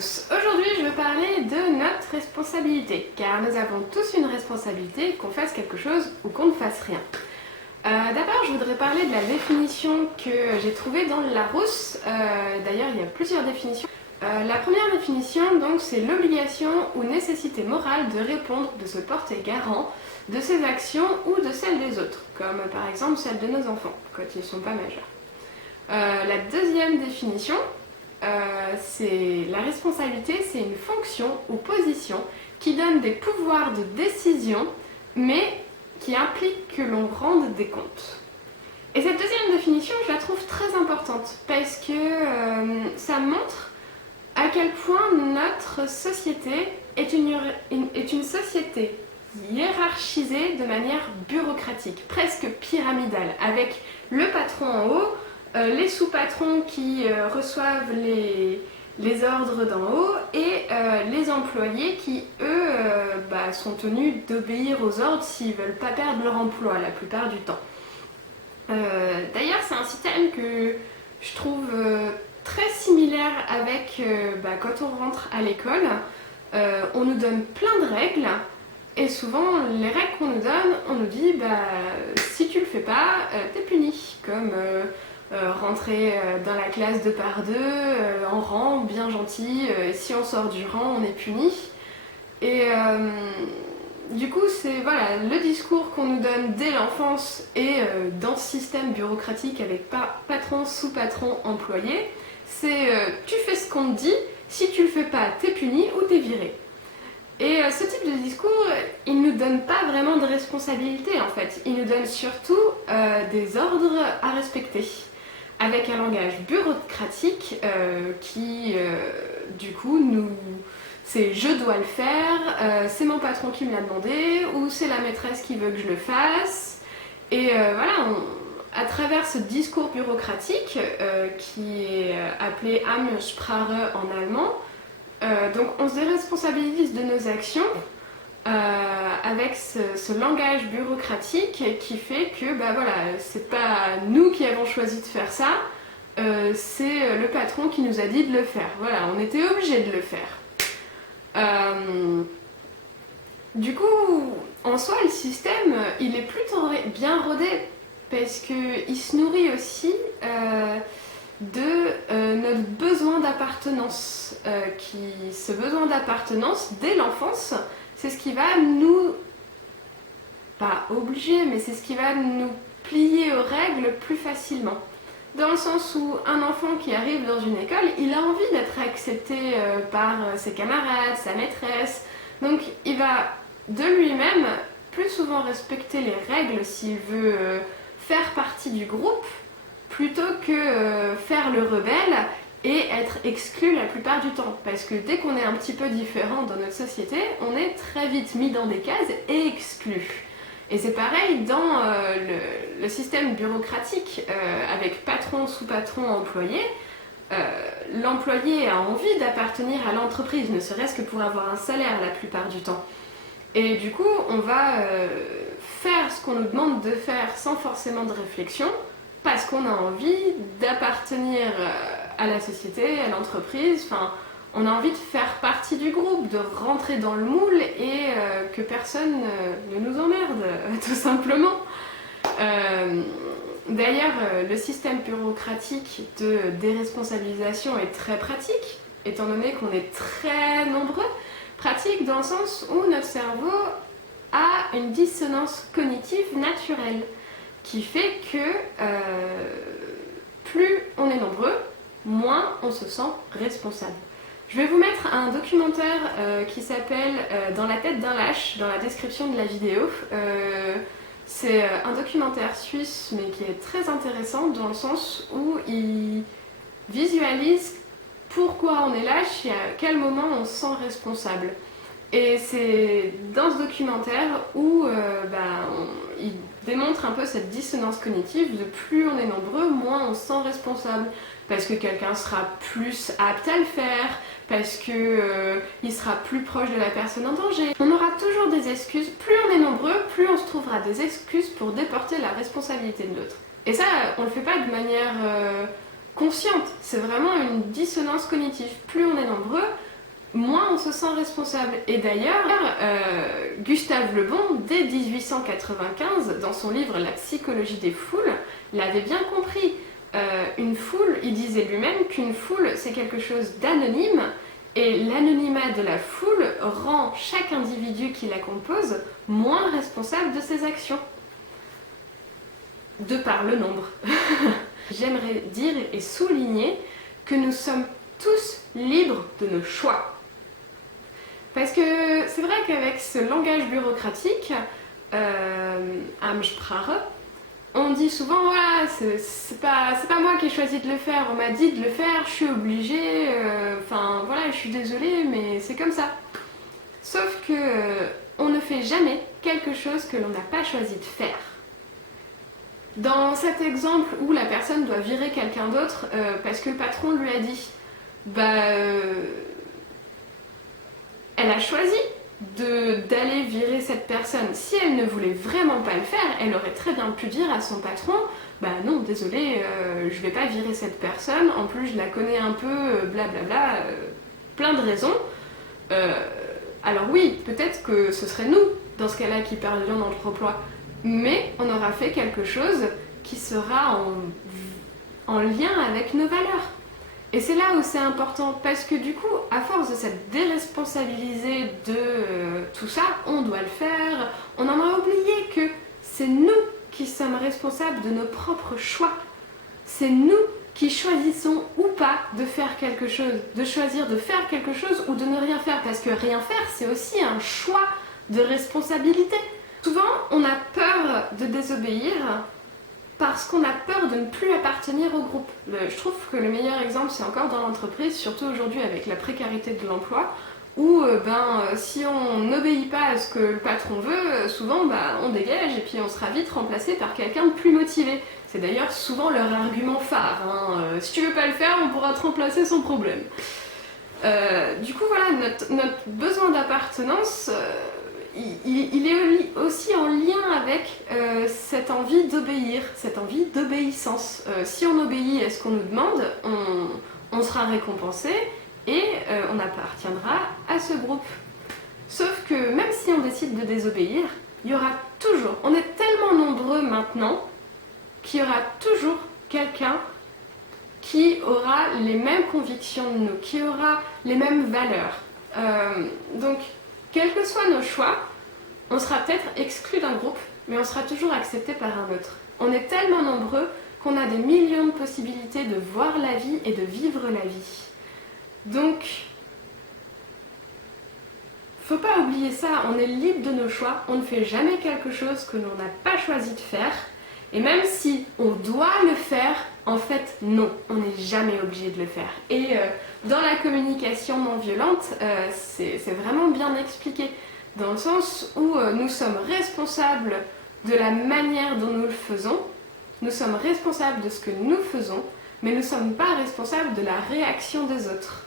tous, aujourd'hui je vais parler de notre responsabilité, car nous avons tous une responsabilité, qu'on fasse quelque chose ou qu'on ne fasse rien. D'abord je voudrais parler de la définition que j'ai trouvée dans le Larousse, d'ailleurs il y a plusieurs définitions. La première définition donc c'est l'obligation ou nécessité morale de répondre, de se porter garant de ses actions ou de celles des autres, comme par exemple celles de nos enfants quand ils ne sont pas majeurs. La deuxième définition, c'est la responsabilité, c'est une fonction ou position qui donne des pouvoirs de décision, mais qui implique que l'on rende des comptes. Et cette deuxième définition, je la trouve très importante, parce que ça montre à quel point notre société est une société hiérarchisée de manière bureaucratique, presque pyramidale, avec le patron en haut, les sous-patrons qui reçoivent les ordres d'en haut et les employés qui, eux, sont tenus d'obéir aux ordres s'ils ne veulent pas perdre leur emploi la plupart du temps. D'ailleurs, c'est un système que je trouve très similaire avec quand on rentre à l'école. On nous donne plein de règles et souvent, les règles qu'on nous donne, on nous dit si tu le fais pas, t'es puni, comme rentrer dans la classe deux par deux, en rang, bien gentil, si on sort du rang, on est puni. Et du coup, c'est voilà, le discours qu'on nous donne dès l'enfance et dans ce système bureaucratique avec patron, sous-patron, employé, c'est tu fais ce qu'on te dit, si tu le fais pas, t'es puni ou t'es viré. Et ce type de discours, il ne nous donne pas vraiment de responsabilité en fait, il nous donne surtout des ordres à respecter, avec un langage bureaucratique qui, du coup, c'est je dois le faire, c'est mon patron qui me l'a demandé, ou c'est la maîtresse qui veut que je le fasse. Et à travers ce discours bureaucratique, qui est appelé Amtssprache en allemand, donc on se déresponsabilise de nos actions avec ce langage bureaucratique qui fait que c'est pas nous qui avons choisi de faire ça, c'est le patron qui nous a dit de le faire. Voilà, on était obligé de le faire. Du coup, en soi, le système, il est plutôt bien rodé parce qu'il se nourrit aussi de notre besoin d'appartenance. Ce besoin d'appartenance, dès l'enfance, c'est ce qui va nous, pas obliger, mais c'est ce qui va nous plier aux règles plus facilement. Dans le sens où un enfant qui arrive dans une école, il a envie d'être accepté par ses camarades, sa maîtresse. Donc il va de lui-même plus souvent respecter les règles s'il veut faire partie du groupe, plutôt que faire le rebelle et être exclu la plupart du temps. Parce que dès qu'on est un petit peu différent dans notre société, on est très vite mis dans des cases et exclu. Et c'est pareil dans le système bureaucratique, avec patron, sous-patron, employé. L'employé a envie d'appartenir à l'entreprise, ne serait-ce que pour avoir un salaire la plupart du temps. Et du coup, on va faire ce qu'on nous demande de faire sans forcément de réflexion, parce qu'on a envie d'appartenir à la société, à l'entreprise, enfin, on a envie de faire partie du groupe, de rentrer dans le moule et que personne ne nous emmerde, tout simplement. D'ailleurs, le système bureaucratique de déresponsabilisation est très pratique, étant donné qu'on est très nombreux. Pratique dans le sens où notre cerveau a une dissonance cognitive naturelle, qui fait que plus on est nombreux, moins on se sent responsable. Je vais vous mettre un documentaire qui s'appelle Dans la tête d'un lâche, dans la description de la vidéo. C'est un documentaire suisse, mais qui est très intéressant dans le sens où il visualise pourquoi on est lâche et à quel moment on se sent responsable. Et c'est dans ce documentaire où il démontre un peu cette dissonance cognitive de plus on est nombreux, moins on se sent responsable. Parce que quelqu'un sera plus apte à le faire, parce qu'il sera plus proche de la personne en danger. On aura toujours des excuses. Plus on est nombreux, plus on se trouvera des excuses pour déporter la responsabilité de l'autre. Et ça, on le fait pas de manière consciente. C'est vraiment une dissonance cognitive. Plus on est nombreux, moins on se sent responsable. Et d'ailleurs, Gustave Le Bon, dès 1895, dans son livre La psychologie des foules, l'avait bien compris. Une foule, il disait lui-même qu'une foule, c'est quelque chose d'anonyme, et l'anonymat de la foule rend chaque individu qui la compose moins responsable de ses actions, de par le nombre. J'aimerais dire et souligner que nous sommes tous libres de nos choix. Parce que c'est vrai qu'avec ce langage bureaucratique, Amtssprache, on dit souvent voilà, c'est pas moi qui ai choisi de le faire, on m'a dit de le faire, je suis obligée, enfin voilà, je suis désolée, mais c'est comme ça. Sauf que on ne fait jamais quelque chose que l'on n'a pas choisi de faire. Dans cet exemple où la personne doit virer quelqu'un d'autre parce que le patron lui a dit, elle a choisi d'aller virer cette personne. Si elle ne voulait vraiment pas le faire, elle aurait très bien pu dire à son patron, non, désolé, je vais pas virer cette personne, en plus je la connais un peu, blablabla, plein de raisons. Alors oui, peut-être que ce serait nous, dans ce cas-là, qui perdions notre emploi, mais on aura fait quelque chose qui sera en lien avec nos valeurs. Et c'est là où c'est important, parce que du coup, à force de s'être déresponsabilisé de tout ça, on doit le faire, on en a oublié que c'est nous qui sommes responsables de nos propres choix. C'est nous qui choisissons ou pas de faire quelque chose, de choisir de faire quelque chose ou de ne rien faire, parce que rien faire, c'est aussi un choix de responsabilité. Souvent, on a peur de désobéir parce qu'on a peur de ne plus appartenir au groupe. Je trouve que le meilleur exemple, c'est encore dans l'entreprise, surtout aujourd'hui avec la précarité de l'emploi, où si on n'obéit pas à ce que le patron veut, souvent on dégage et puis on sera vite remplacé par quelqu'un de plus motivé. C'est d'ailleurs souvent leur argument phare. Si tu veux pas le faire, on pourra te remplacer sans problème. Du coup, voilà, notre besoin d'appartenance, il est aussi en lien avec cette envie d'obéir, cette envie d'obéissance. Si on obéit à ce qu'on nous demande, on sera récompensé et on appartiendra à ce groupe. Sauf que même si on décide de désobéir, il y aura toujours, on est tellement nombreux maintenant, qu'il y aura toujours quelqu'un qui aura les mêmes convictions de nous, qui aura les mêmes valeurs. Donc, quels que soient nos choix, on sera peut-être exclu d'un groupe, mais on sera toujours accepté par un autre. On est tellement nombreux qu'on a des millions de possibilités de voir la vie et de vivre la vie. Donc, faut pas oublier ça, on est libre de nos choix, on ne fait jamais quelque chose que l'on n'a pas choisi de faire, et même si on doit le faire, en fait, non, on n'est jamais obligé de le faire. Et dans la communication non violente, c'est vraiment bien expliqué, dans le sens où nous sommes responsables de la manière dont nous le faisons, nous sommes responsables de ce que nous faisons, mais nous ne sommes pas responsables de la réaction des autres.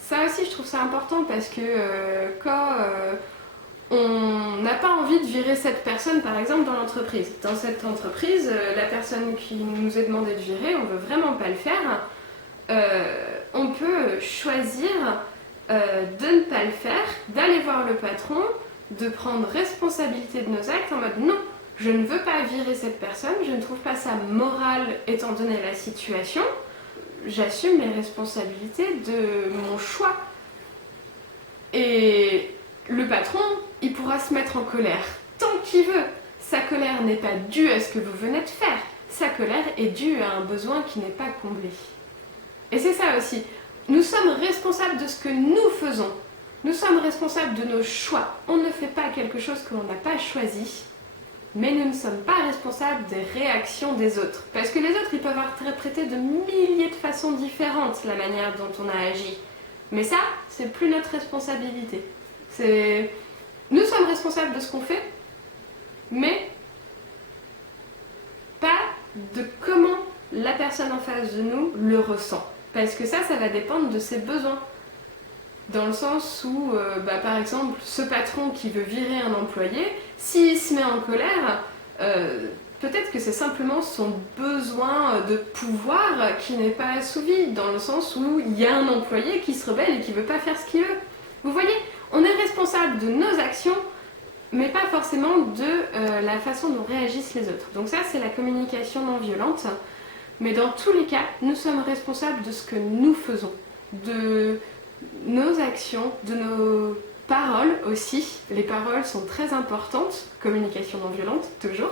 Ça aussi, je trouve ça important parce que quand on n'a pas envie de virer cette personne, par exemple, dans l'entreprise. Dans cette entreprise, la personne qui nous est demandée de virer, on ne veut vraiment pas le faire. On peut choisir de ne pas le faire, d'aller voir le patron, de prendre responsabilité de nos actes en mode non, je ne veux pas virer cette personne, je ne trouve pas ça moral étant donné la situation. J'assume les responsabilités de mon choix. Et le patron, il pourra se mettre en colère tant qu'il veut. Sa colère n'est pas due à ce que vous venez de faire. Sa colère est due à un besoin qui n'est pas comblé. Et c'est ça aussi. Nous sommes responsables de ce que nous faisons. Nous sommes responsables de nos choix. On ne fait pas quelque chose que l'on n'a pas choisi. Mais nous ne sommes pas responsables des réactions des autres. Parce que les autres, ils peuvent interpréter de milliers de façons différentes la manière dont on a agi. Mais ça, c'est plus notre responsabilité. Nous sommes responsables de ce qu'on fait, mais pas de comment la personne en face de nous le ressent. Parce que ça va dépendre de ses besoins. Dans le sens où, par exemple, ce patron qui veut virer un employé, s'il se met en colère, peut-être que c'est simplement son besoin de pouvoir qui n'est pas assouvi, dans le sens où il y a un employé qui se rebelle et qui ne veut pas faire ce qu'il veut. Vous voyez, on est responsable de nos actions, mais pas forcément de la façon dont réagissent les autres. Donc ça, c'est la communication non violente. Mais dans tous les cas, nous sommes responsables de ce que nous faisons, de nos actions, de nos paroles aussi. Les paroles sont très importantes, communication non violente, toujours.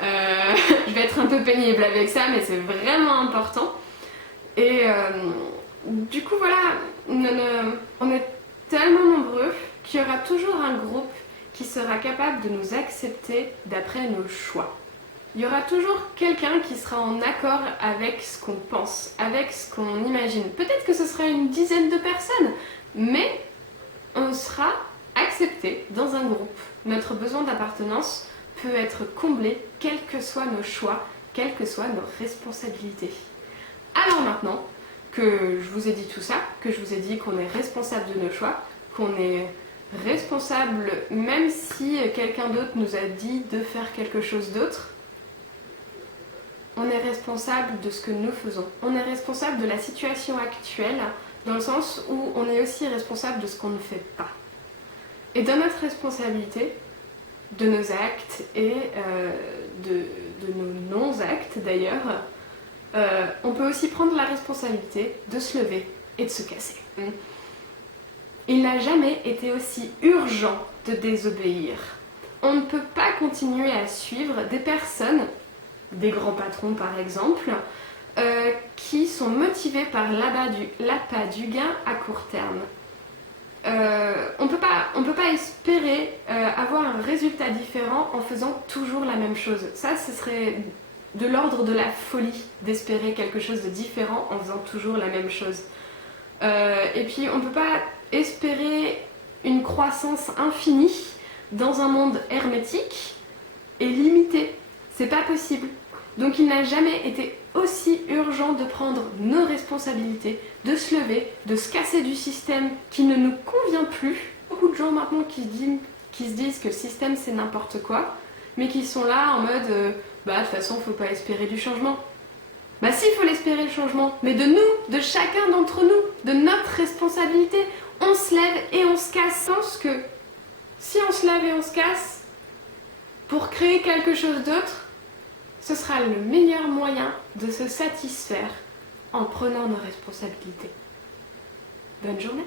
Je vais être un peu pénible avec ça, mais c'est vraiment important. Et du coup, voilà, on est tellement nombreux qu'il y aura toujours un groupe qui sera capable de nous accepter d'après nos choix. Il y aura toujours quelqu'un qui sera en accord avec ce qu'on pense, avec ce qu'on imagine. Peut-être que ce sera une dizaine de personnes, mais on sera accepté dans un groupe. Notre besoin d'appartenance peut être comblé, quels que soient nos choix, quelles que soient nos responsabilités. Alors maintenant que je vous ai dit tout ça, que je vous ai dit qu'on est responsable de nos choix, qu'on est responsable même si quelqu'un d'autre nous a dit de faire quelque chose d'autre, on est responsable de ce que nous faisons. On est responsable de la situation actuelle, dans le sens où on est aussi responsable de ce qu'on ne fait pas. Et dans notre responsabilité, de nos actes et de nos non-actes d'ailleurs, on peut aussi prendre la responsabilité de se lever et de se casser. Il n'a jamais été aussi urgent de désobéir. On ne peut pas continuer à suivre des personnes, des grands patrons par exemple, qui sont motivés par l'appât du gain à court terme. On peut pas espérer avoir un résultat différent en faisant toujours la même chose. Ça, ce serait de l'ordre de la folie d'espérer quelque chose de différent en faisant toujours la même chose. Et puis on ne peut pas espérer une croissance infinie dans un monde hermétique et limité. C'est pas possible. Donc il n'a jamais été aussi urgent de prendre nos responsabilités, de se lever, de se casser du système qui ne nous convient plus. Beaucoup de gens maintenant qui se disent que le système c'est n'importe quoi, mais qui sont là en mode de toute façon faut pas espérer du changement. Bah si, il faut l'espérer le changement, mais de nous, de chacun d'entre nous, de notre responsabilité. On se lève et on se casse. Je pense que si on se lève et on se casse pour créer quelque chose d'autre, ce sera le meilleur moyen de se satisfaire en prenant nos responsabilités. Bonne journée!